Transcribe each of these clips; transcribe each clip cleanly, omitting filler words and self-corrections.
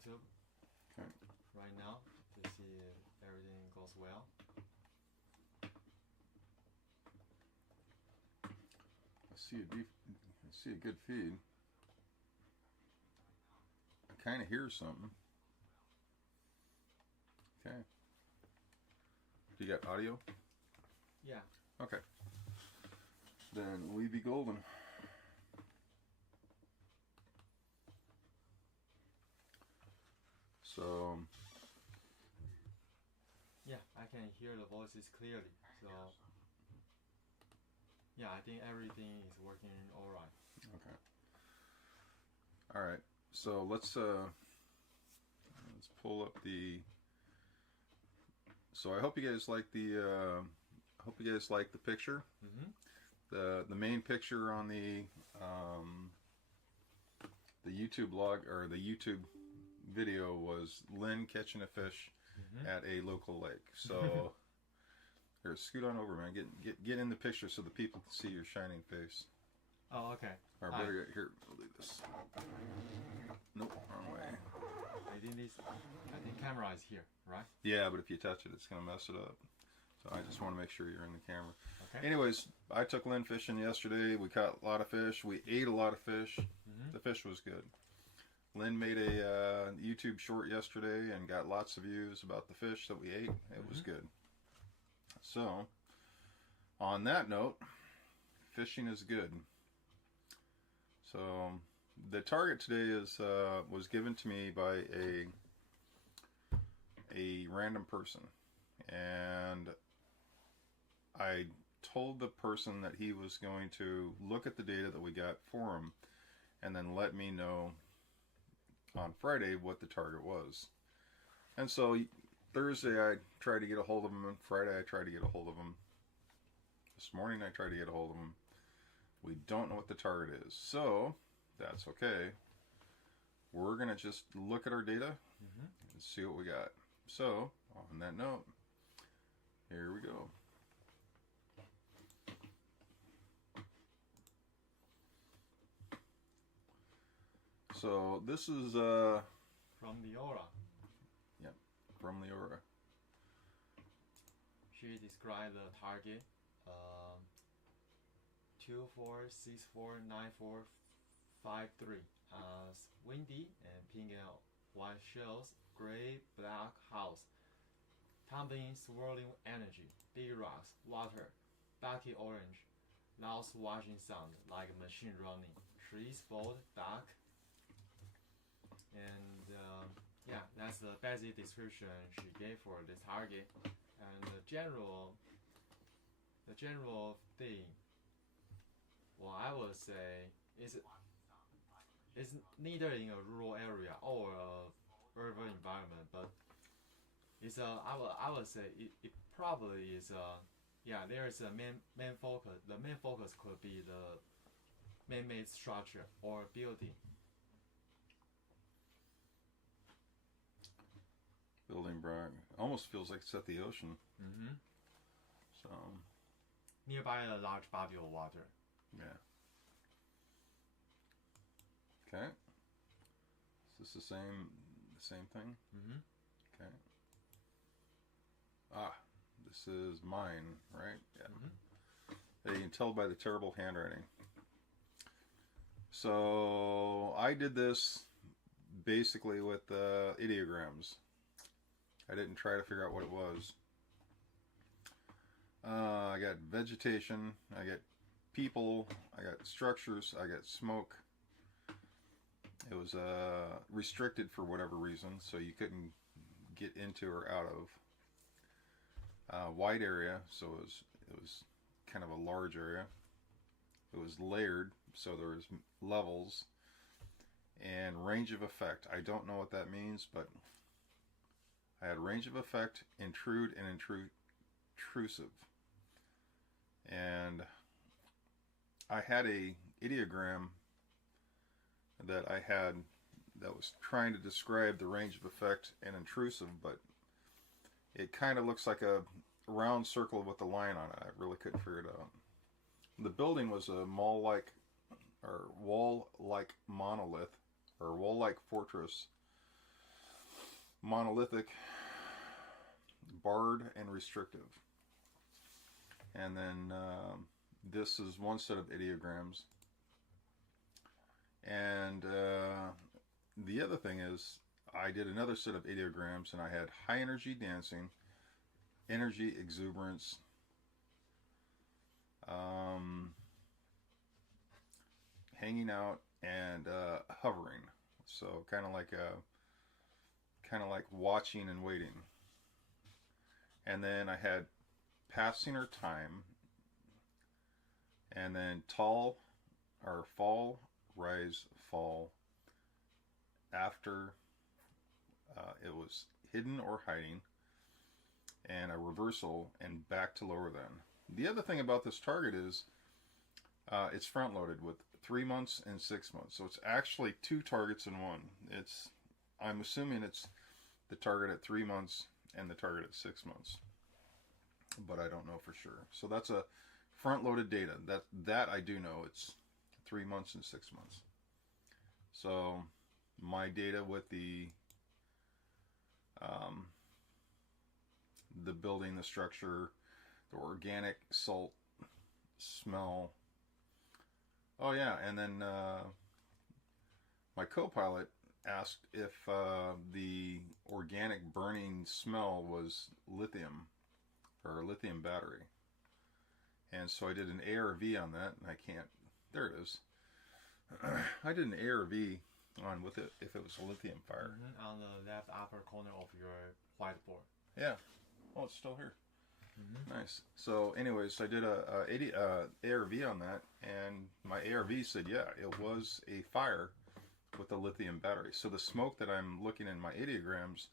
YouTube right now to see if everything goes well. I see a good feed. I kind of hear something. Okay. Do you got audio? Yeah. Okay. Then we be golden. So. Yeah, I can hear the voices clearly. So. Yeah, I think everything is working all right. Okay. All right. So let's pull up the. So I hope you guys like the. Hope you guys like the picture. The main picture on the YouTube log or the YouTube video was Lynn catching a fish at a local lake. So here, scoot on over, man. Get in the picture so the people can see your shining face. Oh, okay. Or better yet, here, we'll leave this. Nope, wrong way. I think camera is here, right? Yeah, but if you touch it, it's gonna mess it up. So I just want to make sure you're in the camera. Okay. Anyways, I took Lynn fishing yesterday. We caught a lot of fish. We ate a lot of fish. The fish was good. Lynn made a YouTube short yesterday and got lots of views about the fish that we ate. It was good. So, on that note, fishing is good. So, the target today was given to me by a random person, and I told the person that he was going to look at the data that we got for him and then let me know on Friday what the target was. And so Thursday I tried to get a hold of him, and Friday I tried to get a hold of him. This morning I tried to get a hold of him. We don't know what the target is, so that's okay. We're gonna just look at our data and see what we got. So on that note, here we go. So this is from the aura. Yep, from the aura. She described the target 24649453 as windy and pink and white shells, gray black house, tumbling swirling energy, big rocks, water, bucky orange, loud washing sound like a machine running, trees bold, dark. And yeah, that's the basic description she gave for this target. And the general thing, well, I would say is it's neither in a rural area or a urban environment, but it's I would say it probably is yeah, there is a main focus. The main focus could be the man-made structure or building. Building bright. Almost feels like it's at the ocean. So nearby a large body of water. Yeah. Okay. Is this the same thing? Okay. Ah, this is mine, right? Yeah. Yeah, you can tell by the terrible handwriting. So I did this basically with idiograms. I didn't try to figure out what it was. I got vegetation, I got people, I got structures, I got smoke. It was restricted for whatever reason, so you couldn't get into or out of. Wide area, so it was kind of a large area. It was layered, so there was levels. And range of effect. I don't know what that means, but I had range of effect, intrude, and intrusive. And I had a idiogram that I had that was trying to describe the range of effect and intrusive, but it kind of looks like a round circle with a line on it. I really couldn't figure it out. The building was a mall-like or wall-like monolith or wall-like fortress monolithic, barred, and restrictive. And then this is one set of idiograms. And the other thing is, I did another set of idiograms, and I had high energy dancing, energy exuberance, hanging out, and hovering. So kind of like watching and waiting. And then I had passing or time, and then tall or fall, rise, fall. After it was hidden or hiding, and a reversal, and back to lower than. The other thing about this target is it's front loaded with 3 months and 6 months, so it's actually 2 targets in one. I'm assuming it's the target at 3 months and the target at 6 months, but I don't know for sure. So that's a front loaded data. That I do know, it's 3 months and 6 months. So my data with the building, the structure, the organic salt smell. Oh yeah, and then my co-pilot asked if the organic burning smell was lithium, or lithium battery. And so I did an ARV on that, and I can't, there it is. I did an ARV on with it if it was a lithium fire. On the left upper corner of your whiteboard. Yeah. Oh, it's still here. Nice. So anyways, I did a ARV on that, and my ARV said, yeah, it was a fire with a lithium battery. So the smoke that I'm looking in my idiograms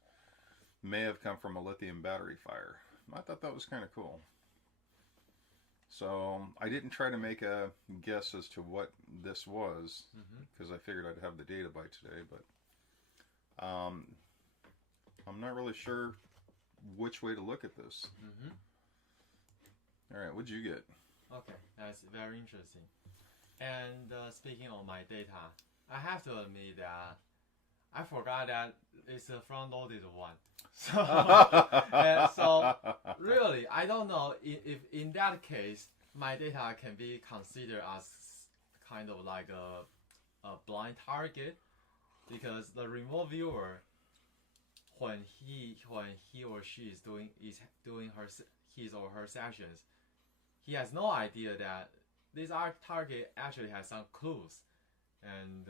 may have come from a lithium battery fire. I thought that was kind of cool. So I didn't try to make a guess as to what this was, because I figured I'd have the data by today, but I'm not really sure which way to look at this. All right, what'd you get? Okay, that's very interesting. And speaking of my data, I have to admit that I forgot that it's a front-loaded one. So really, I don't know if in that case my data can be considered as kind of like a blind target, because the remote viewer, when he or she is doing his or her sessions, he has no idea that this target actually has some clues, and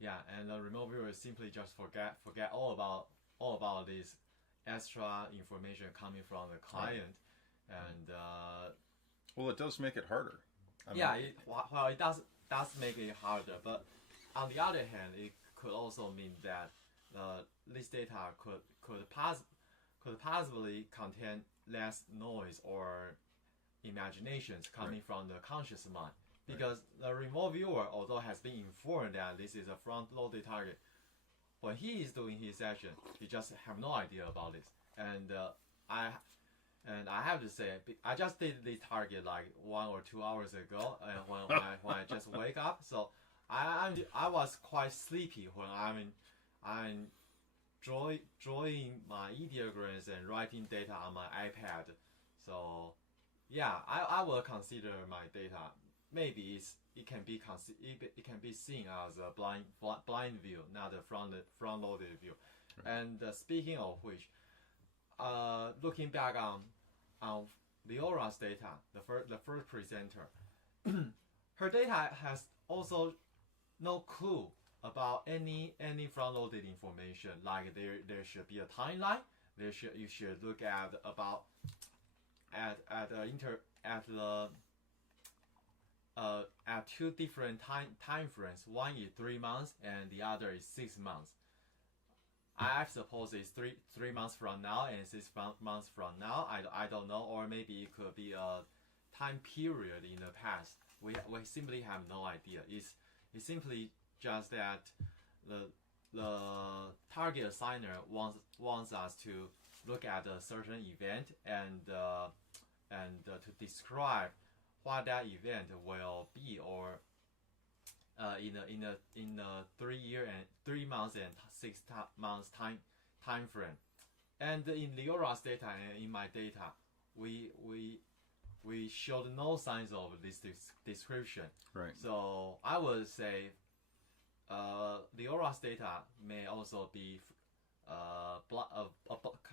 and the remote viewer simply just forget all about this extra information coming from the client, and well, it does make it harder. It does make it harder, but on the other hand, it could also mean that this data could possibly contain less noise or imaginations coming from the conscious mind, because the remote viewer, although has been informed that this is a front-loaded target, when he is doing his session, he just have no idea about this. And I have to say, I just did this target like 1 or 2 hours ago, and when I just wake up, so I was quite sleepy when I'm drawing my idiograms and writing data on my iPad. So yeah, I will consider my data. Maybe it can be seen as a blind view, not a front loaded view. Right. And speaking of which, looking back on Leora's data, the first presenter, her data has also no clue about any front-loaded information. Like there should be a timeline. You should look at about at 2 different time frames. One is 3 months and the other is 6 months. I suppose it's three months from now and 6 months from now. I don't know, or maybe it could be a time period in the past. We simply have no idea. It's simply just that the target assigner wants us to look at a certain event and to describe what that event will be, or in a 3 months and 6 months time frame. And in Leora's data and in my data, we showed no signs of this description. Right. So I would say Leora's data may also be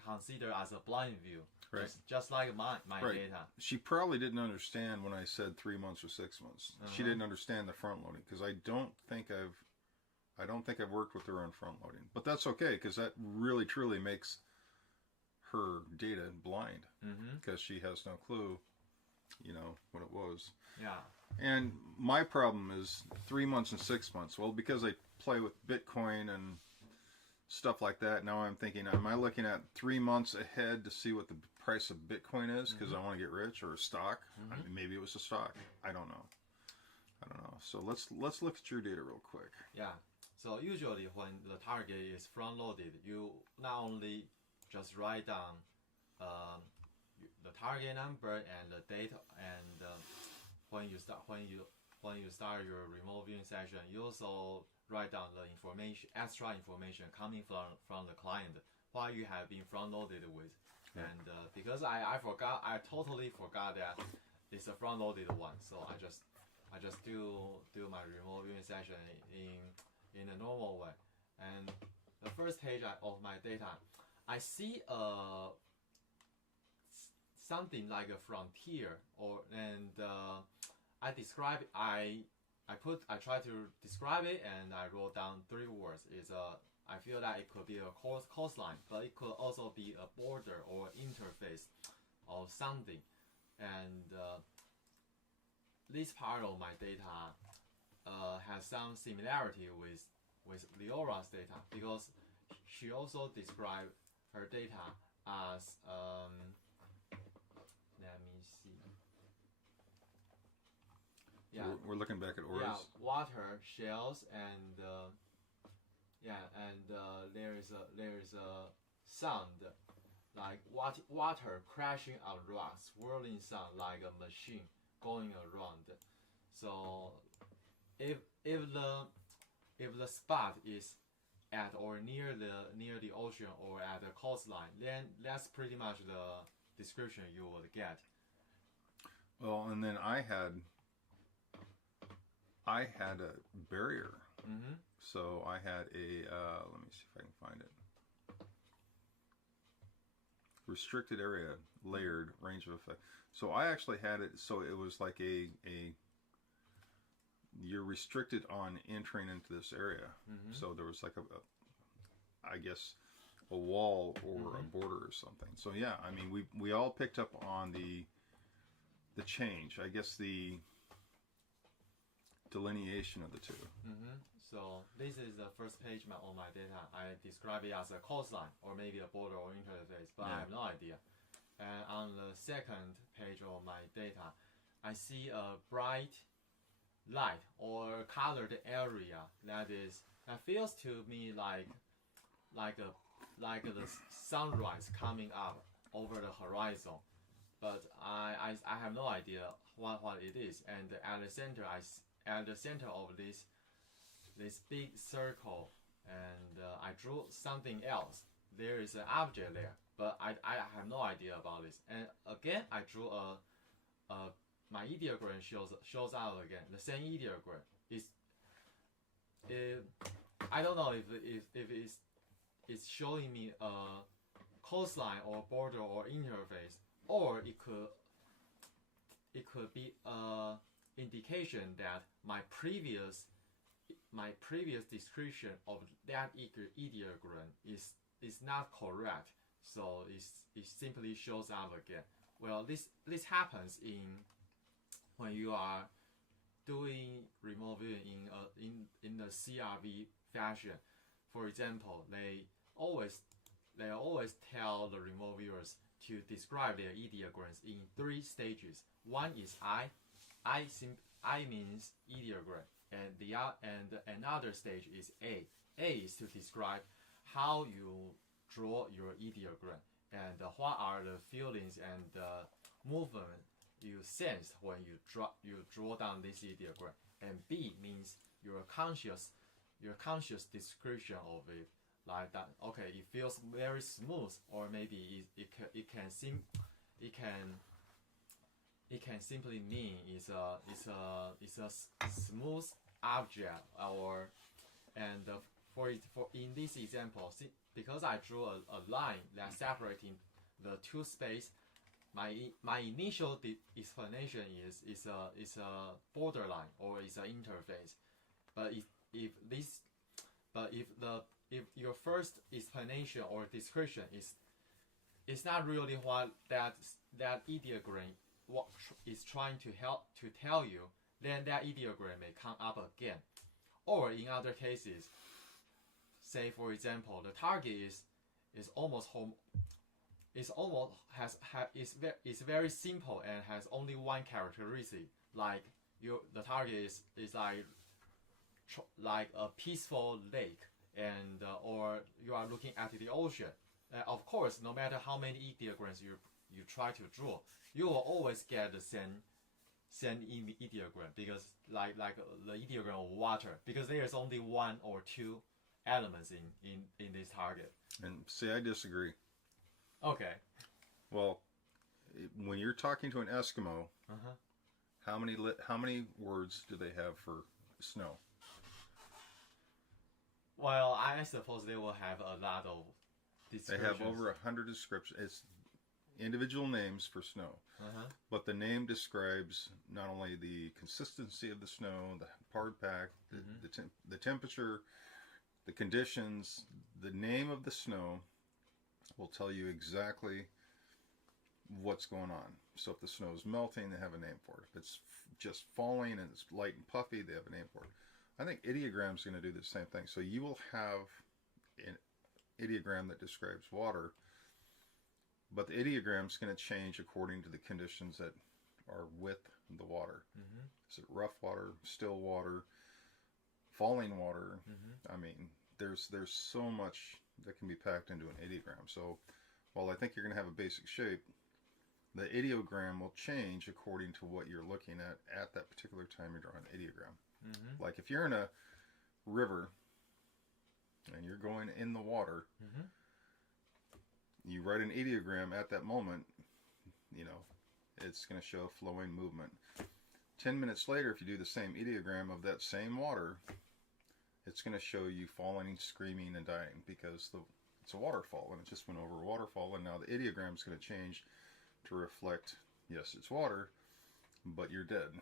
considered as a blind view, Right. just like my Right. data. She probably didn't understand when I said 3 months or 6 months. She didn't understand the front loading because I don't think I've worked with her on front loading. But that's okay because that really truly makes her data blind because she has no clue, what it was. Yeah. And my problem is 3 months and 6 months. Well, because I play with Bitcoin and stuff like that, now I'm thinking, am I looking at 3 months ahead to see what the price of Bitcoin is because I want to get rich, or a stock? I mean, maybe it was a stock. I don't know. So let's look at your data real quick. Yeah. So usually when the target is front loaded, you not only just write down the target number and the date, and when you start your remote viewing session, you also write down the extra information coming from the client, what you have been front loaded with. And because I totally forgot that it's a front loaded one, so I just do my remote viewing session in a normal way. And the first page of my data, I see something like a frontier, I describe it. I try to describe it, and I wrote down 3 words. I feel that it could be a coastline, but it could also be a border or interface of something. And this part of my data has some similarity with Leora's data, because she also described her data as let me see. So we're looking back at ores. Yeah, water, shells, and there is a sound like water crashing on rocks, swirling sound like a machine going around. So if the spot is at or near the ocean or at the coastline, then that's pretty much the description you would get. Well, and then I had a barrier. So I had a let me see if I can find it. Restricted area, layered, range of effect. So I actually had it so it was like you're restricted on entering into this area. So there was like I guess a wall or a border or something. So yeah, I mean we all picked up on the change. I guess the delineation of the two. So this is the first page on my data. I describe it as a coastline or maybe a border or interface, but I have no idea. And on the second page of my data, I see a bright light or colored area that feels to me like the sunrise coming up over the horizon, but I have no idea what it is. And at the center of this big circle, and I drew something else. There is an object there, but I have no idea about this. And again, I drew my idiogram shows out again. The same idiogram I don't know if it's showing me a coastline or border or interface, or it could be a indication that my previous description of that ideogram is not correct, so it simply shows up again. Well, this happens when you are doing remote viewing in the CRV fashion. For example, they always tell the remote viewers to describe their ideograms in 3 stages. One is I means ideogram, and another stage is A. A is to describe how you draw your ideogram and what are the feelings and movement you sense when you draw down this ideogram. And B means your conscious description of it like that. Okay, it feels very smooth, or maybe it can simply mean it's a smooth object, or and for in this example, because I drew a line that separating the two space, my initial explanation is a borderline, or is an interface. But if your first explanation or description is not really what that ideogram is trying to tell you, then that ideogram may come up again. Or in other cases, say for example, the target is almost home. It's almost is very simple and has only one characteristic. Like the target is like a peaceful lake, and or you are looking at the ocean. Of course, no matter how many ideograms you try to draw, you will always get the same ideogram, because like the ideogram of water, because there is only one or two elements in this target. And see, I disagree. Okay. Well, when you're talking to an Eskimo, how many words do they have for snow? Well, I suppose they will have a lot of descriptions. They have over 100 descriptions. It's individual names for snow. But the name describes not only the consistency of the snow, the hard pack, the temperature, the conditions. The name of the snow will tell you exactly what's going on. So if the snow is melting, they have a name for it. If it's just falling and it's light and puffy, they have a name for it. I think ideogram's going to do the same thing. So you will have an ideogram that describes water, but the ideogram's going to change according to the conditions that are with the water. Is it rough water, still water, falling water? I mean, there's so much that can be packed into an ideogram. So while I think you're going to have a basic shape, the ideogram will change according to what you're looking at that particular time you're drawing the ideogram. Like if you're in a river and you're going in the water, you write an ideogram at that moment, it's going to show flowing movement. 10 minutes later, if you do the same ideogram of that same water, it's going to show you falling, screaming, and dying, because it's a waterfall, and it just went over a waterfall, and now the ideogram is going to change to reflect, yes, it's water, but you're dead.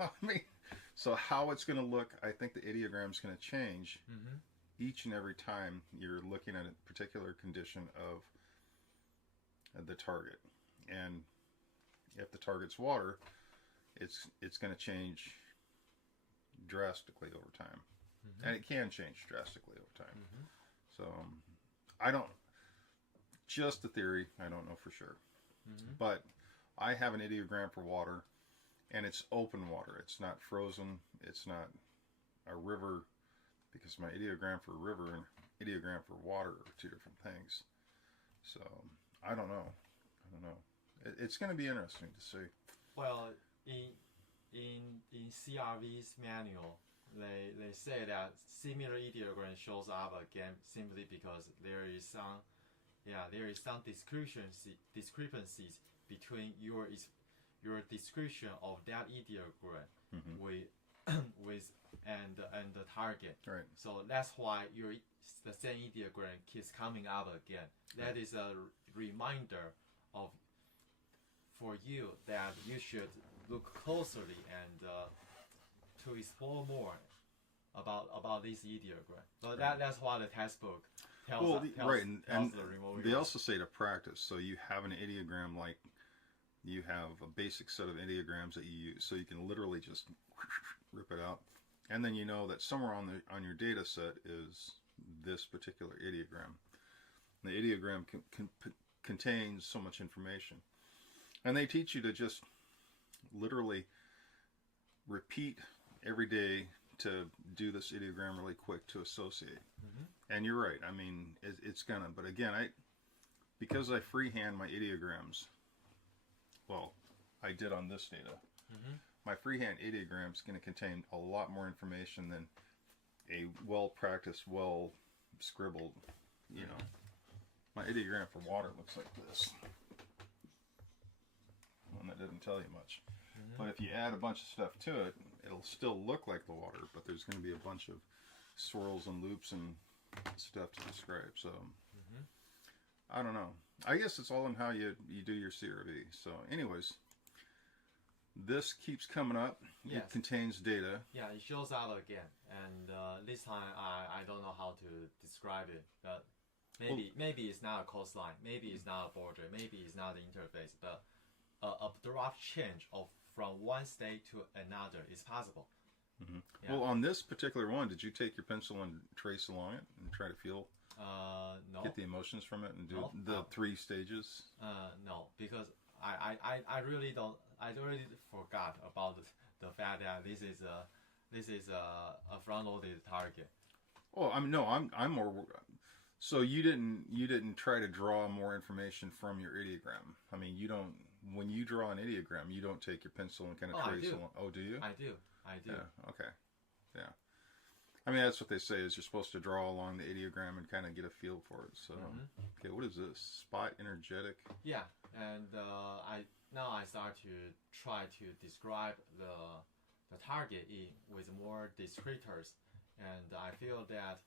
I mean, so how it's going to look, I think the ideogram is going to change each and every time you're looking at a particular condition of the target. And if the target's water, it's going to change drastically over time. And it can change drastically over time. So I don't, just the theory, I don't know for sure. But I have an ideogram for water, and it's open water. It's not frozen. It's not a river, because my ideogram for river and ideogram for water are two different things. So I don't know. It's going to be interesting to see. Well, in CRV's manual, they say that similar ideogram shows up again simply because there is some discrepancies between your description of that ideogram with and the target. Right. So that's why the same ideogram keeps coming up again. That is a reminder for you that you should look closely and to explore more about this ideogram. But that's what the textbook tells us. Right, and they us. also say to practice. So you have an ideogram, like you have a basic set of ideograms that you use, so you can literally just rip it out, and then you know that somewhere on your data set is this particular ideogram. The ideogram contains so much information, and they teach you to just literally repeat every day to do this ideogram really quick to associate. And you're right. I mean, it's gonna. But again, because I freehand my ideograms. Well, I did on this data. My freehand ideogram is going to contain a lot more information than a well-practiced, well-scribbled you know, my ideogram for water looks like this. And that didn't tell you much. But if you add a bunch of stuff to it, it'll still look like the water, but there's going to be a bunch of swirls and loops and stuff to describe. So, I don't know. I guess it's all in how you do your CRV. So, anyways, this keeps coming up. Yes. It contains data. Yeah, it shows up again. And this time, I don't know how to describe it. But maybe it's not a coastline. Maybe it's not a border. Maybe it's not the interface. But a abrupt change from one state to another is possible. Yeah. Well, on this particular one, did you take your pencil and trace along it and try to feel, no. get the emotions from it and do No. the 3 stages? No, because I really don't. I already forgot about the fact that this is a front-loaded target. Oh, I'm more. So you didn't try to draw more information from your ideogram. I mean, you don't. When you draw an ideogram, you don't take your pencil and kind of trace along. Oh, do you? I do. Yeah. Okay. Yeah. I mean, that's what they say is you're supposed to draw along the ideogram and kind of get a feel for it. So, okay, what is this? Spot energetic. Yeah, and I start to try to describe the target with more descriptors, and I feel that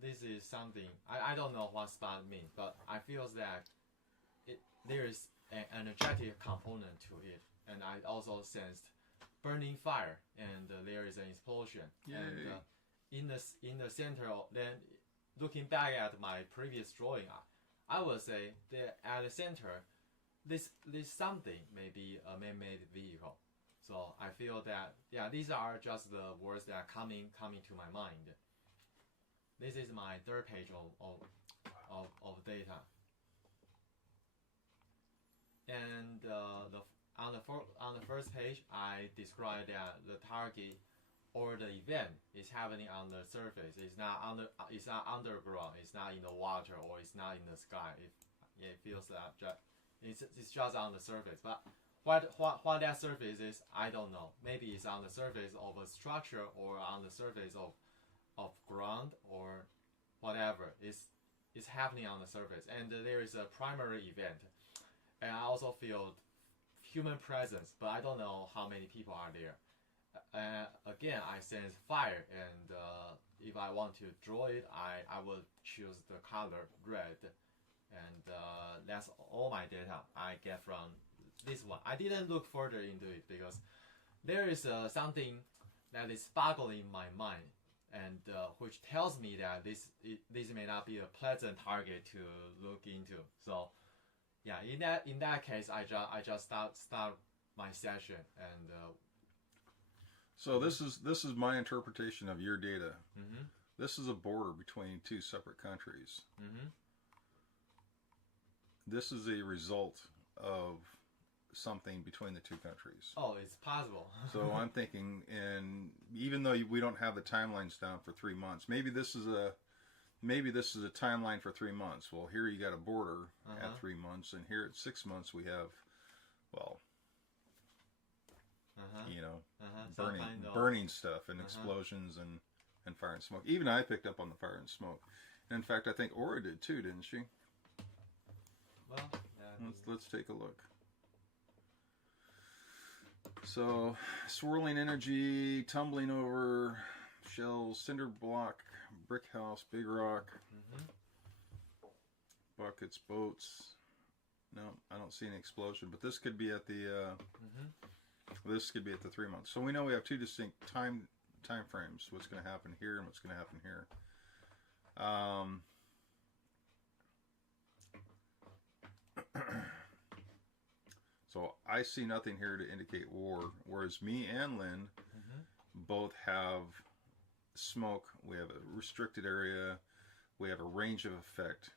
this is something I don't know what spot means, but I feel that there is an energetic component to it, and I also sensed burning fire, and there is an explosion. Yay. And in the center, then looking back at my previous drawing, I would say that at the center, this something may be a man-made vehicle. So I feel that these are just the words that are coming to my mind. This is my third page of data. And on the first page, I described that the target or the event is happening on the surface. It's not underground. It's not in the water, or it's not in the sky. It feels that it's just on the surface. But what that surface is, I don't know. Maybe it's on the surface of a structure, or on the surface of ground, or whatever. It's happening on the surface, and there is a primary event. And I also feel human presence, but I don't know how many people are there. Again, I sense fire, and if I want to draw it, I will choose the color red, and that's all my data I get from this one. I didn't look further into it because there is something that is boggling my mind, and which tells me that this may not be a pleasant target to look into. So. Yeah, in that case, I just start my session, and so this is my interpretation of your data. This is a border between 2 separate countries. This is a result of something between the 2 countries. Oh, it's possible. So I'm thinking, and even though we don't have the timelines down for 3 months, maybe this is a timeline for 3 months. Well, here you got a border at 3 months, and here at 6 months we have, well, you know, burning stuff and explosions and fire and smoke. Even I picked up on the fire and smoke. And in fact, I think Aura did too, didn't she? Well, let's take a look. So, swirling energy, tumbling over, shells, cinder block, brick house, big rock, buckets, boats. No, I don't see any explosion, but this could be at the this could be at the 3 months. So we know we have 2 distinct time frames. What's going to happen here and what's going to happen here. So I see nothing here to indicate war, whereas me and Lynn both have smoke. We have a restricted area. We have a range of effect.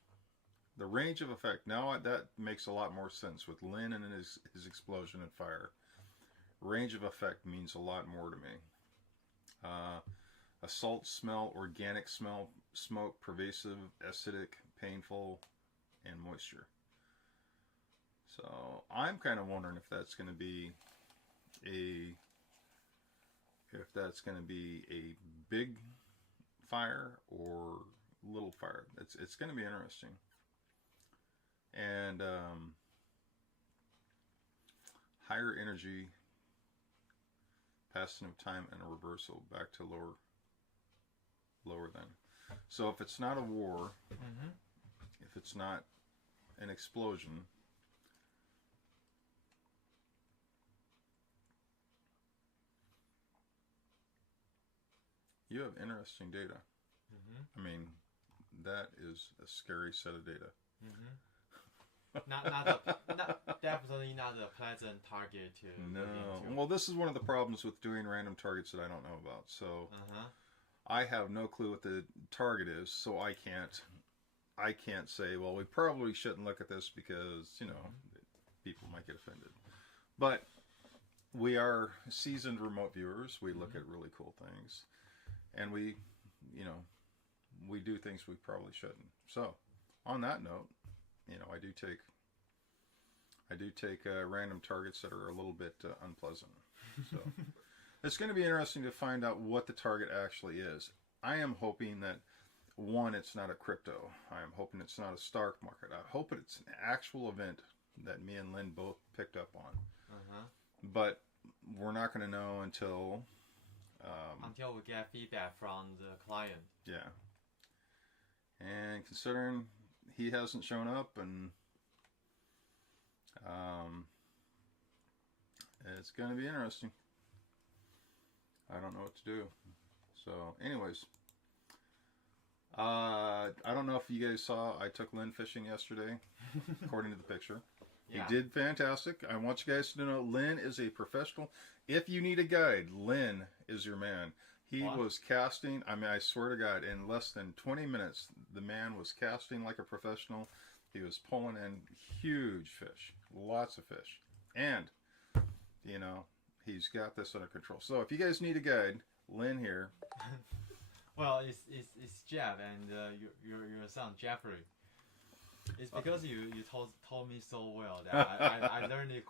The range of effect, now that makes a lot more sense with Lynn and his explosion and fire. Range of effect means a lot more to me. A salt smell, organic smell, smoke, pervasive, acidic, painful, and moisture. So I'm kind of wondering if that's going to be a big fire, or little fire. It's going to be interesting. And higher energy, passing of time, and a reversal back to lower than. So if it's not a war, if it's not an explosion, you have interesting data. I mean, that is a scary set of data. Definitely not a pleasant target to. No. Well, this is one of the problems with doing random targets that I don't know about. So I have no clue what the target is, so I can't say, well, we probably shouldn't look at this because, you know, people might get offended. But we are seasoned remote viewers. We look at really cool things. And we, you know, we do things we probably shouldn't. So, on that note, you know, I do take random targets that are a little bit unpleasant. So, it's going to be interesting to find out what the target actually is. I am hoping that, one, it's not a crypto. I am hoping it's not a stock market. I hope it's an actual event that me and Lynn both picked up on. But we're not going to know until we get feedback from the client. Yeah. And considering he hasn't shown up, and it's going to be interesting. I don't know what to do. So, anyways, I don't know if you guys saw, I took Lynn fishing yesterday, according to the picture. Yeah. He did fantastic. I want you guys to know Lynn is a professional. If you need a guide, Lynn is your man. He was casting, I mean, I swear to God, in less than 20 minutes, the man was casting like a professional. He was pulling in huge fish, lots of fish. And, you know, he's got this under control. So if you guys need a guide, Lynn here. Well, it's Jeff and your son, Jeffrey. It's because you told me so well that I learned it.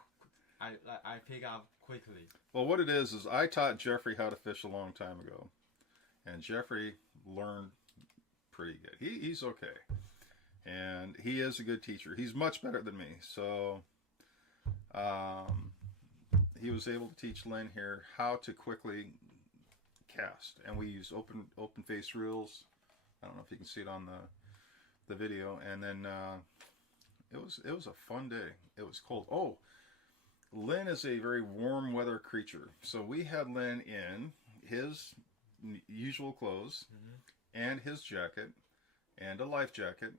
I pick up quickly. Well, what it is I taught Jeffrey how to fish a long time ago, and Jeffrey learned pretty good. He's okay, and he is a good teacher. He's much better than me. So, he was able to teach Lynn here how to quickly cast, and we use open face reels. I don't know if you can see it on the video, and then it was a fun day. It was cold. Oh, Lynn is a very warm weather creature, so we had Lynn in his usual clothes and his jacket and a life jacket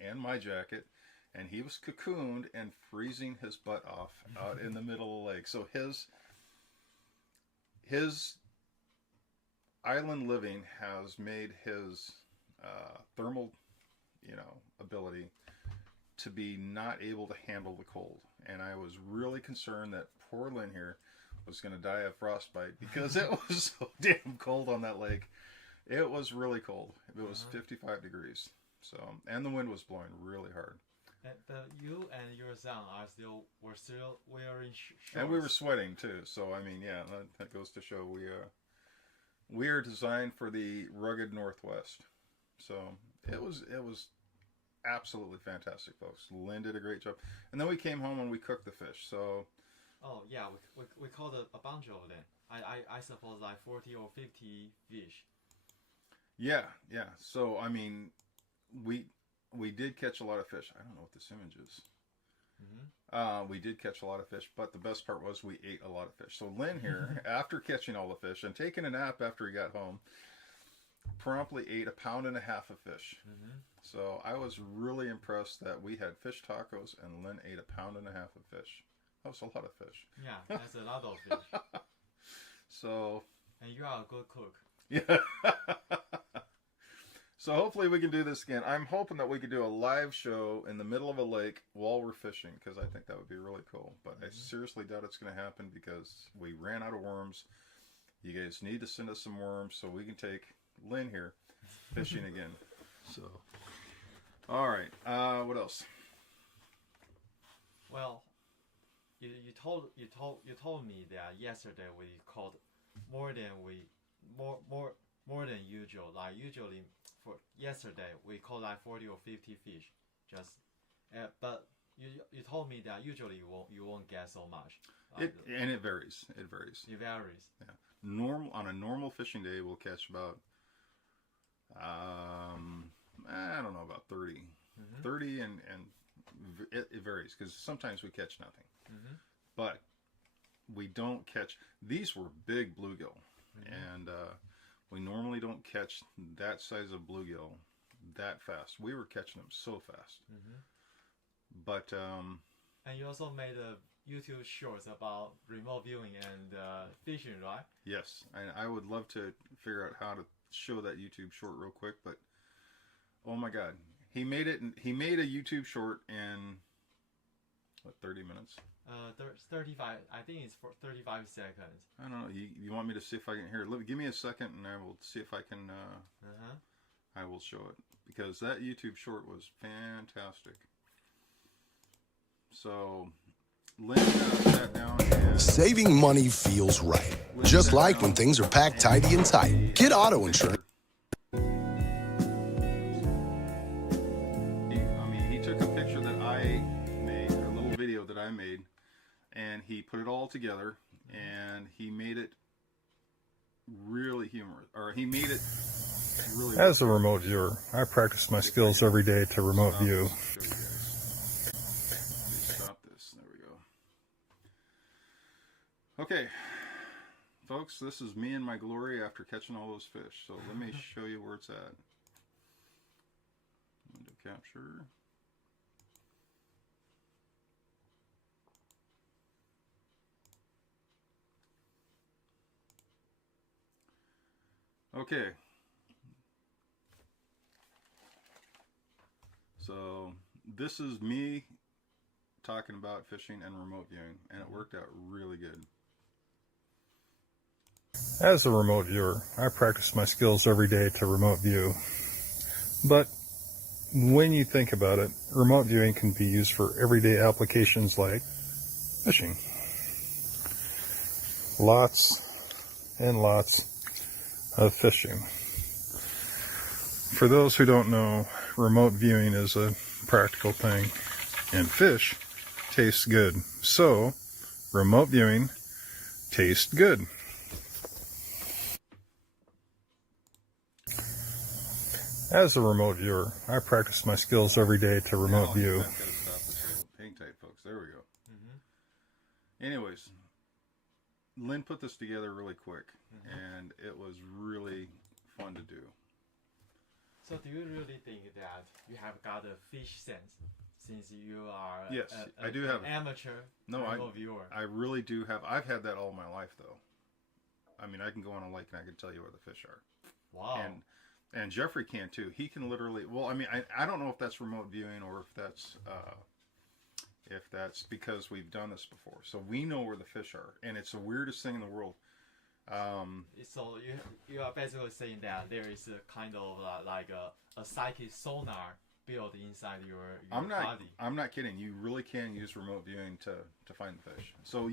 and my jacket, and he was cocooned and freezing his butt off out in the middle of the lake. So his island living has made his thermal, you know, ability to be not able to handle the cold. And I was really concerned that poor Lynn here was going to die of frostbite because it was so damn cold on that lake. It was really cold. It was 55 degrees. So, and the wind was blowing really hard. But you and your son were still wearing shorts. And we were sweating too. So I mean, yeah, that goes to show we are designed for the rugged Northwest. So it was absolutely fantastic, folks. Lynn did a great job, and then we came home and we cooked the fish. So, oh yeah, we caught a bunch of them. I suppose like 40 or 50 fish. Yeah. So I mean, we did catch a lot of fish. I don't know what this image is. We did catch a lot of fish, but the best part was we ate a lot of fish. So Lynn here, after catching all the fish and taking a nap after he got home, promptly ate 1.5 pounds of fish. So I was really impressed that we had fish tacos and Lynn ate 1.5 pounds of fish. That was a lot of fish. Yeah, that's a lot of fish. So. And you are a good cook. Yeah. So hopefully we can do this again. I'm hoping that we could do a live show in the middle of a lake while we're fishing, because I think that would be really cool. But I seriously doubt it's going to happen because we ran out of worms. You guys need to send us some worms so we can take Lynn here fishing again. So, all right. What else? Well, you told me that yesterday we caught more more than usual. Like usually for yesterday we caught like 40 or 50 fish. Just, but you told me that usually you won't get so much. And it varies. It varies. It varies. Yeah. On a normal fishing day, we'll catch about I don't know, about 30. 30 and it varies because sometimes we catch nothing. But we don't catch, these were big bluegill, and we normally don't catch that size of bluegill that fast. We were catching them so fast. But and you also made a YouTube shorts about remote viewing and fishing, right? yes, and I would love to figure out how to show that YouTube short real quick, but oh my god, he made it. He made a YouTube short in what, 30 minutes? 35. I think it's for 35 seconds. I don't know. You want me to see if I can hear it? Give me a second, and I will see if I can. I will show it because that YouTube short was fantastic. So Lynn sat down and saving money feels right. Just like when things are packed tidy and tight. Get auto insurance. He took a picture that I made, a little video that I made, and he put it all together, and he made it really humorous, or he made it really. As a remote viewer, I practice my skills every day to remote view. Stop this. There we go. Okay, folks, this is me in my glory after catching all those fish. So let me show you where it's at. Window capture. Okay. So this is me talking about fishing and remote viewing, and it worked out really good. As a remote viewer, I practice my skills every day to remote view. But when you think about it, remote viewing can be used for everyday applications like fishing. Lots and lots of fishing. For those who don't know, remote viewing is a practical thing, and fish tastes good. So, remote viewing tastes good. As a remote viewer, I practice my skills every day to remote view. Hang tight, folks. There we go. Anyways, Lynn put this together really quick, and it was really fun to do. So do you really think that you have got a fish sense since you are yes, I do have an amateur remote viewer? I really do have. I've had that all my life, though. I mean, I can go on a lake and I can tell you where the fish are. Wow. And Jeffrey can too. He can literally. Well, I mean, I don't know if that's remote viewing or if that's because we've done this before. So we know where the fish are, and it's the weirdest thing in the world. So you are basically saying that there is a kind of like a psychic sonar built inside your body. I'm not kidding. You really can use remote viewing to find the fish. So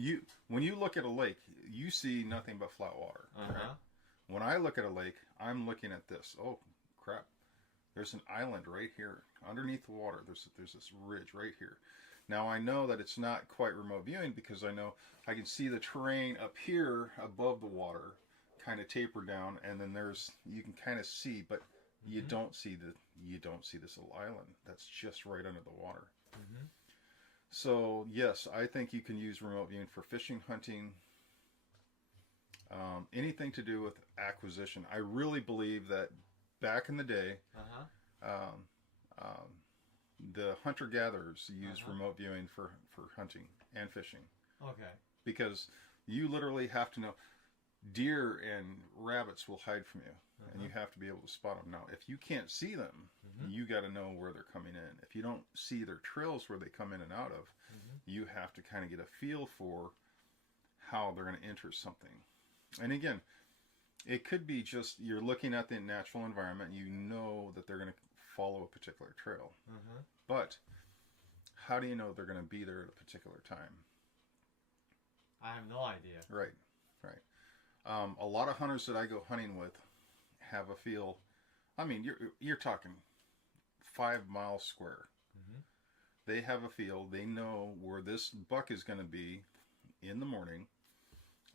when you look at a lake, you see nothing but flat water. Right? When I look at a lake, I'm looking at this. Oh crap! There's an island right here underneath the water. There's this ridge right here. Now I know that it's not quite remote viewing because I know I can see the terrain up here above the water, kind of taper down, and then you can kind of see, but you don't see this little island that's just right under the water. So yes, I think you can use remote viewing for fishing, hunting, anything to do with acquisition. I really believe that back in the day, the hunter-gatherers used remote viewing for hunting and fishing. Okay. Because you literally have to know, deer and rabbits will hide from you, and you have to be able to spot them. Now, if you can't see them, you got to know where they're coming in. If you don't see their trails where they come in and out of, you have to kind of get a feel for how they're going to enter something. And again, it could be just you're looking at the natural environment, you know that they're going to follow a particular trail. But how do you know they're going to be there at a particular time? I have no idea. Right. A lot of hunters that I go hunting with have a field. I mean, you're talking 5 miles square. Mm-hmm. They have a field. They know where this buck is going to be in the morning,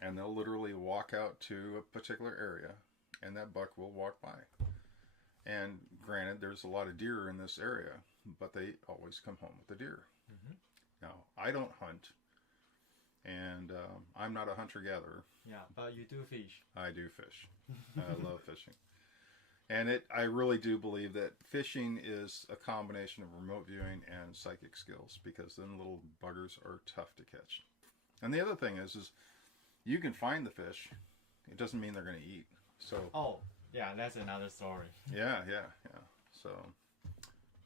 and they'll literally walk out to a particular area, and that buck will walk by. And granted, there's a lot of deer in this area, but they always come home with the deer. Mm-hmm. Now, I don't hunt, and I'm not a hunter-gatherer. Yeah, but you do fish. I do fish. I love fishing. And I really do believe that fishing is a combination of remote viewing and psychic skills, because them little buggers are tough to catch. And the other thing is you can find the fish. It doesn't mean they're going to eat. So. Oh, yeah, that's another story. Yeah. So,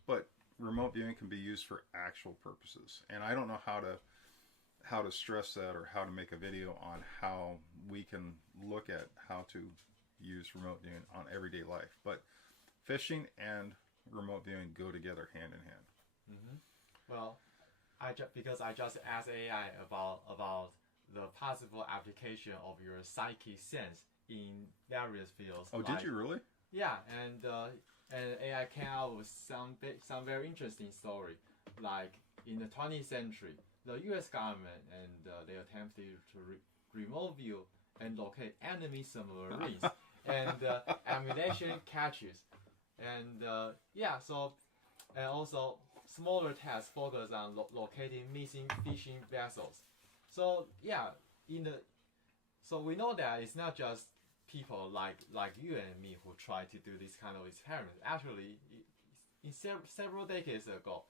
but remote viewing can be used for actual purposes, and I don't know how to stress that or how to make a video on how we can look at how to use remote viewing on everyday life. But fishing and remote viewing go together hand in hand. Mm-hmm. Well, because I just asked AI about the possible application of your psychic sense in various fields. Oh, did you really? Yeah, and AI came out with some very interesting story. Like in the 20th century, the U.S. government and they attempted to remote view and locate enemy submarines and ammunition catches, and and also smaller tests focus on locating missing fishing vessels. So yeah, so we know that it's not just people like you and me who try to do this kind of experiments. Actually, in several decades ago,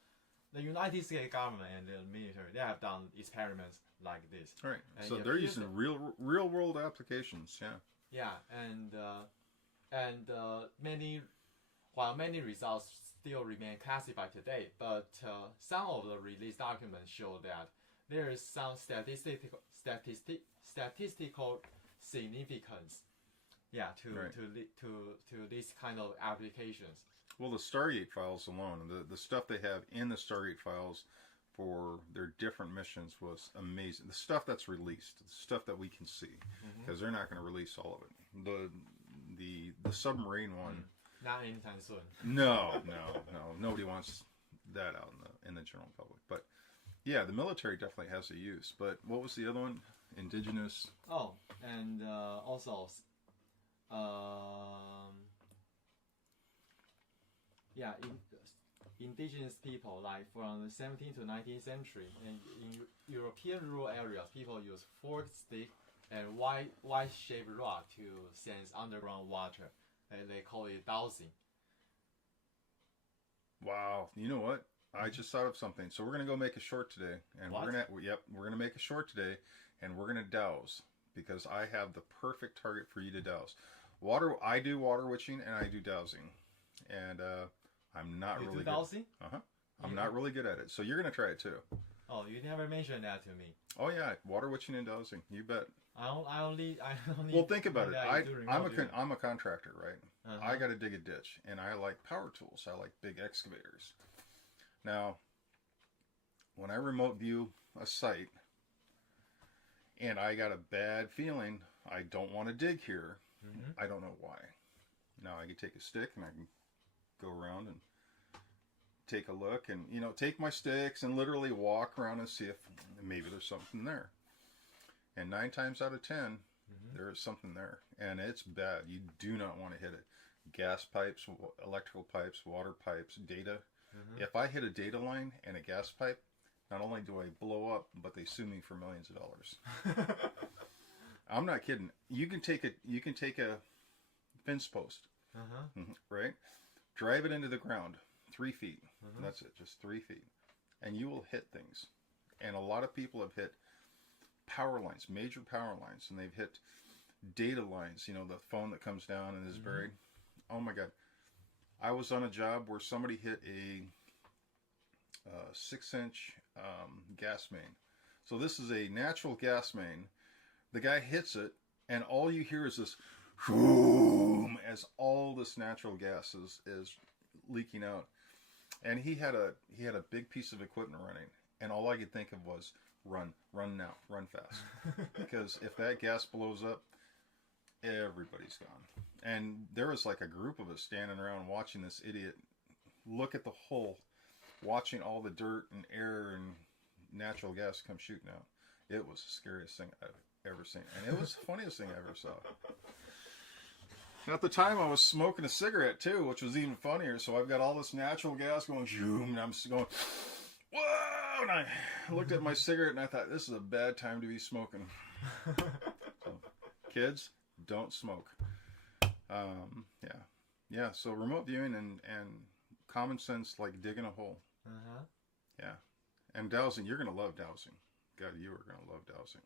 the United States government and the military, they have done experiments like this. Right. And so they're using real world applications. Yeah. Yeah, and many results still remain classified today, but some of the released documents show that there is some statistical significance. Yeah, to this kind of applications. Well, the Stargate files alone, the stuff they have in the Stargate files for their different missions was amazing. The stuff that's released, the stuff that we can see, because they're not going to release all of it. The submarine one. Not anytime soon. No. Nobody wants that out in the general public. But yeah, the military definitely has a use. But what was the other one? Indigenous. Oh, and also. Indigenous people, like from the 17th to 19th century, and in European rural areas, people use forked stick and Y-shaped rod to sense underground water, and they call it dowsing. Wow, you know what? I just thought of something. So we're gonna go make a short today, and we're gonna make a short today, and we're gonna dowse, because I have the perfect target for you to dowse. I do water witching and I do dowsing, and I'm not really good. Dowsing? I'm not really good at it, so you're gonna try it too. Oh, you never mentioned that to me. Oh yeah, water witching and dowsing. You bet. I only. Well, think about it. I'm a contractor, right? I got to dig a ditch, and I like power tools. I like big excavators. Now, when I remote view a site, and I got a bad feeling, I don't want to dig here. I don't know why. Now I can take a stick and I can go around and take a look, and take my sticks and literally walk around and see if maybe there's something there. And 9 times out of 10, there is something there, and it's bad. You do not want to hit it. Gas pipes, electrical pipes, water pipes, data. If I hit a data line and a gas pipe, not only do I blow up, but they sue me for millions of dollars. I'm not kidding. You can take a fence post, right? Drive it into the ground, 3 feet. That's it, just 3 feet, and you will hit things. And a lot of people have hit power lines, major power lines, and they've hit data lines. The phone that comes down and is buried. Oh my God! I was on a job where somebody hit a 6-inch gas main. So this is a natural gas main. The guy hits it, and all you hear is this boom as all this natural gas is leaking out. And he had a big piece of equipment running, and all I could think of was run now, run fast. Because if that gas blows up, everybody's gone. And there was like a group of us standing around watching this idiot look at the hole, watching all the dirt and air and natural gas come shooting out. It was the scariest thing I've ever seen. And it was the funniest thing I ever saw. At the time, I was smoking a cigarette too, which was even funnier. So I've got all this natural gas going, zoom, and I'm just going, whoa! And I looked at my cigarette and I thought, this is a bad time to be smoking. So, kids, don't smoke. Yeah. So remote viewing and common sense, like digging a hole. Yeah, and dowsing. You're gonna love dowsing. God, you are gonna love dowsing.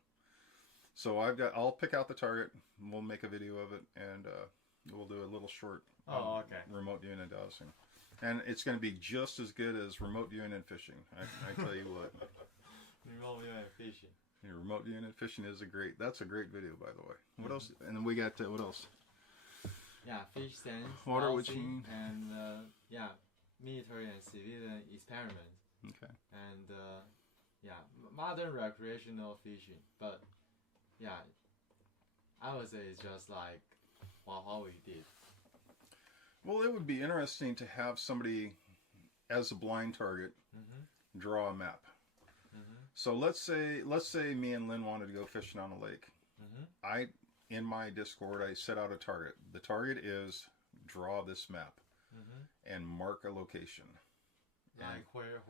So I'll pick out the target. And we'll make a video of it, and we'll do a little short remote viewing and dowsing. And it's going to be just as good as remote viewing and fishing. I tell you what. Remote viewing and fishing. Yeah, remote viewing and fishing is that's a great video, by the way. What else? And then we got, what else? Yeah, fish sense, water dowsing, and military and civilian experiments. Okay. And modern recreational fishing. But yeah, I would say it's just like what we did. Well, it would be interesting to have somebody, as a blind target, draw a map. So let's say me and Lynn wanted to go fishing on a lake. In my Discord, I set out a target. The target is draw this map and mark a location. Like where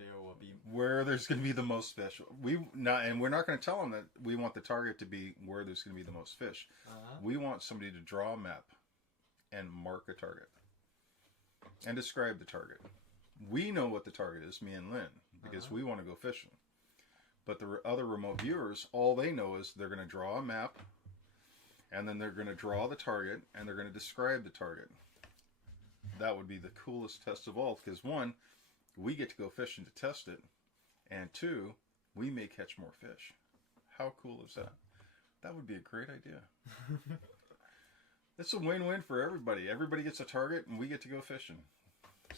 there will be, where there's going to be the most fish. We're not going to tell them that we want the target to be where there's going to be the most fish. We want somebody to draw a map and mark a target and describe the target. We know what the target is, me and Lynn, because we want to go fishing. But the other remote viewers, all they know is they're going to draw a map, and then they're going to draw the target, and they're going to describe the target. That would be the coolest test of all, because one, we get to go fishing to test it, and two, we may catch more fish. How cool is that? That would be a great idea. It's a win-win for everybody. Everybody gets a target, and we get to go fishing.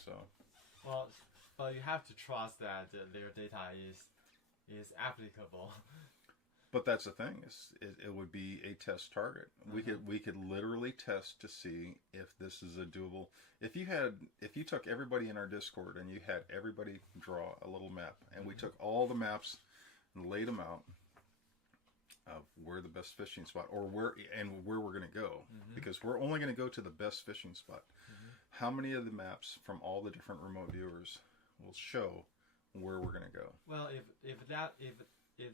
So, well, but you have to trust that their data is applicable. But that's the thing. It would be a test target. We could literally test to see if this is a doable. If you took everybody in our Discord and you had everybody draw a little map, and we took all the maps and laid them out of where the best fishing spot or where we're going to go, because we're only going to go to the best fishing spot. How many of the maps from all the different remote viewers will show where we're going to go? Well, if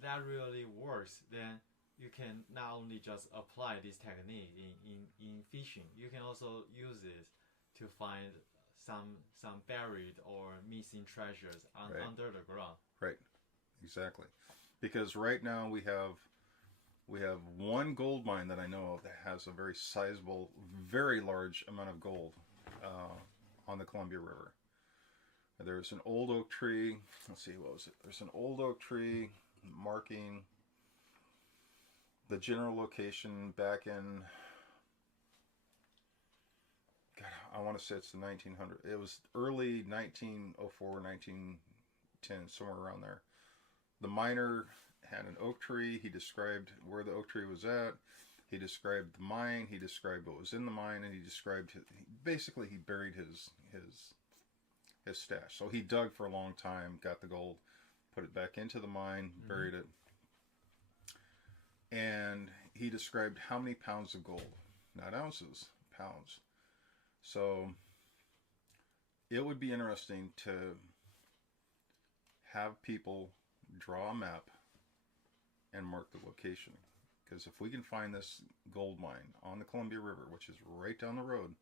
that really works, then you can not only just apply this technique in fishing, you can also use it to find some buried or missing treasures under the ground. Right, exactly. Because right now we have one gold mine that I know of that has a very sizable, very large amount of gold on the Columbia River. There's an old oak tree. Let's see, what was it? There's an old oak tree marking the general location back in, God, I want to say it's the 1900. It was early 1904, 1910, somewhere around there. The miner had an oak tree. He described where the oak tree was at. He described the mine. He described what was in the mine, and he described basically he buried his stash. So he dug for a long time, got the gold, put it back into the mine, buried it, and he described how many pounds of gold, not ounces, pounds. So it would be interesting to have people draw a map and mark the location, because if we can find this gold mine on the Columbia River, which is right down the road,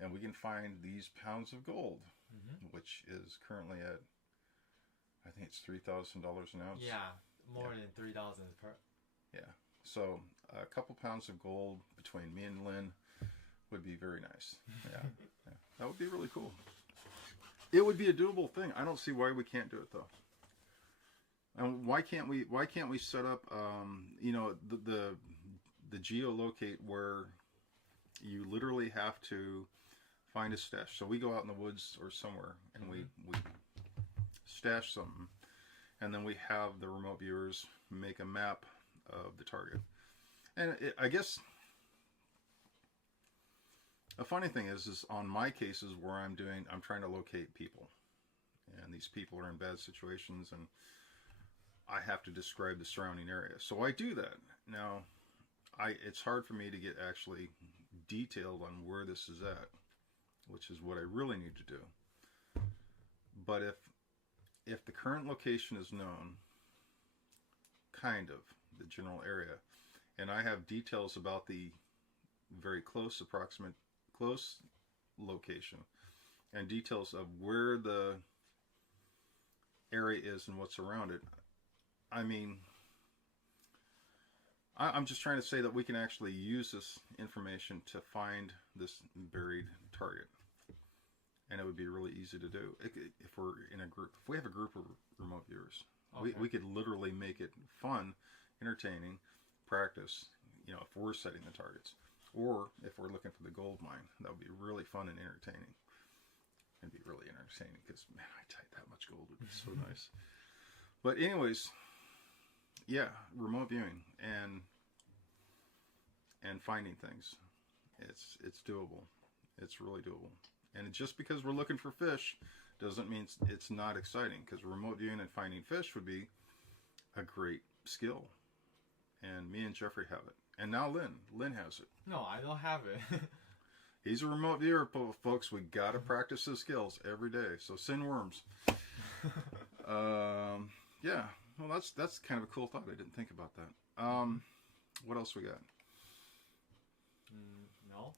and we can find these pounds of gold, which is currently at, I think it's $3,000 an ounce. Yeah, more than 3,000 per. Yeah, so a couple pounds of gold between me and Lynn would be very nice. Yeah, that would be really cool. It would be a doable thing. I don't see why we can't do it though. And why can't we set up the geolocate where you literally have to find a stash. So we go out in the woods or somewhere and we stash something, and then we have the remote viewers make a map of the target. And I guess A funny thing is on my cases where I'm trying to locate people, and these people are in bad situations, and I have to describe the surrounding area. So I do that. Now, it's hard for me to get actually detailed on where this is at, which is what I really need to do. But if the current location is known, kind of, the general area, and I have details about the very close location, and details of where the area is and what's around it, I mean, I'm just trying to say that we can actually use this information to find this buried target. And it would be really easy to do if we're in a group. If we have a group of remote viewers, okay, we could literally make it fun, entertaining, practice, if we're setting the targets. Or if we're looking for the gold mine, that would be really fun and entertaining. It'd be really entertaining because, man, I tied that much gold. Would be so nice. But anyways, yeah, remote viewing and finding things. It's doable. It's really doable. And just because we're looking for fish doesn't mean it's not exciting, because remote viewing and finding fish would be a great skill. And me and Jeffrey have it. And now Lynn has it. No, I don't have it. He's a remote viewer, folks. We gotta practice his skills every day. So send worms. Yeah. Well, that's kind of a cool thought. I didn't think about that. What else we got? No.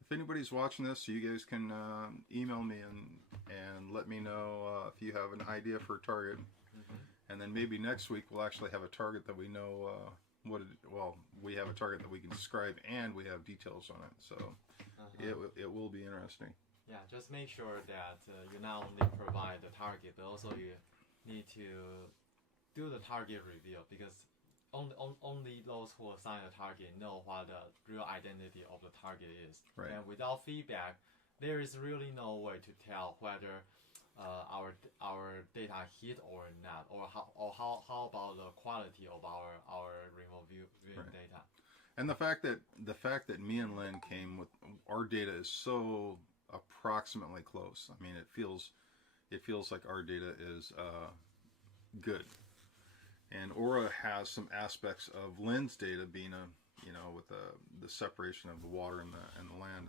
If anybody's watching this, you guys can email me and let me know if you have an idea for a target. And then maybe next week we'll actually have a target that we know we have a target that we can describe, and we have details on it. So it will be interesting. Yeah, just make sure that you not only provide the target, but also you need to do the target reveal, because only those who assign a target know what the real identity of the target is. Right. And without feedback, there is really no way to tell whether our data hit or not, or how about the quality of our remote viewing right. data. And the fact that me and Lynn came with our data is so approximately close. I mean, it feels like our data is good. And Aura has some aspects of Lynn's data being with the separation of the water and the land.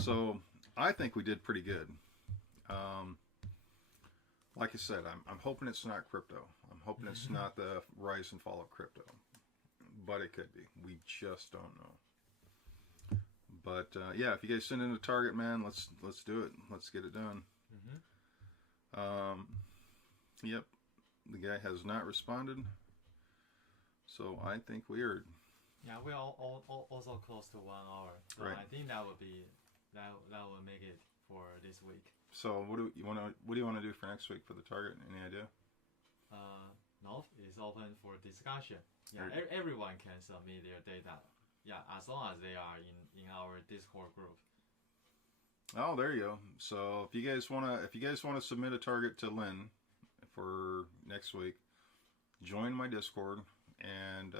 So I think we did pretty good. Like I said, I'm hoping it's not crypto. I'm hoping it's not the rise and fall of crypto, but it could be. We just don't know. But yeah, if you guys send in a target, man, let's do it. Let's get it done. Yep, the guy has not responded, so I think we are. Yeah, we are also close to 1 hour. So right. I think that will make it for this week. So what do you want to do for next week for the target? Any idea? No, it's open for discussion. Yeah, everyone can submit their data. Yeah, as long as they are in our Discord group. Oh, there you go. So if you guys wanna submit a target to Lynn for next week, join my Discord and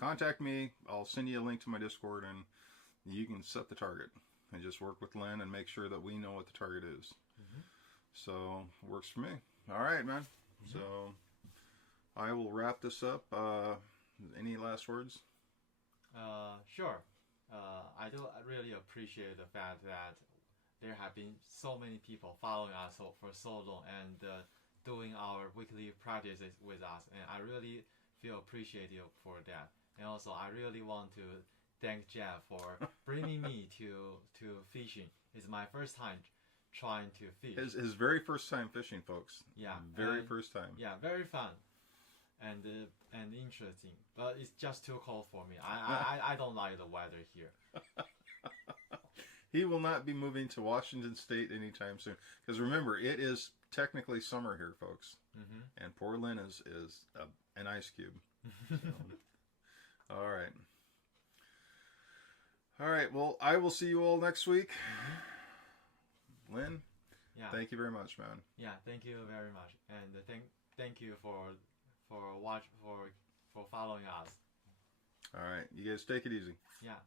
contact me. I'll send you a link to my Discord, and you can set the target and just work with Lynn and make sure that we know what the target is. So works for me. All right, man. So I will wrap this up. Any last words? Sure. I do really appreciate the fact that there have been so many people following us for so long and doing our weekly practices with us, and I really feel appreciative for that. And also, I really want to thank Jeff for bringing me to fishing. It's my first time trying to fish. His very first time fishing, folks. Yeah. First time. Yeah, very fun and interesting. But it's just too cold for me. I don't like the weather here. He will not be moving to Washington State anytime soon. Because remember, it is technically summer here, folks. And poor Lynn is an ice cube. So. All right. All right. Well, I will see you all next week. Lynn, yeah. Thank you very much, man. Yeah, thank you very much, and thank you for following us. All right, you guys take it easy. Yeah.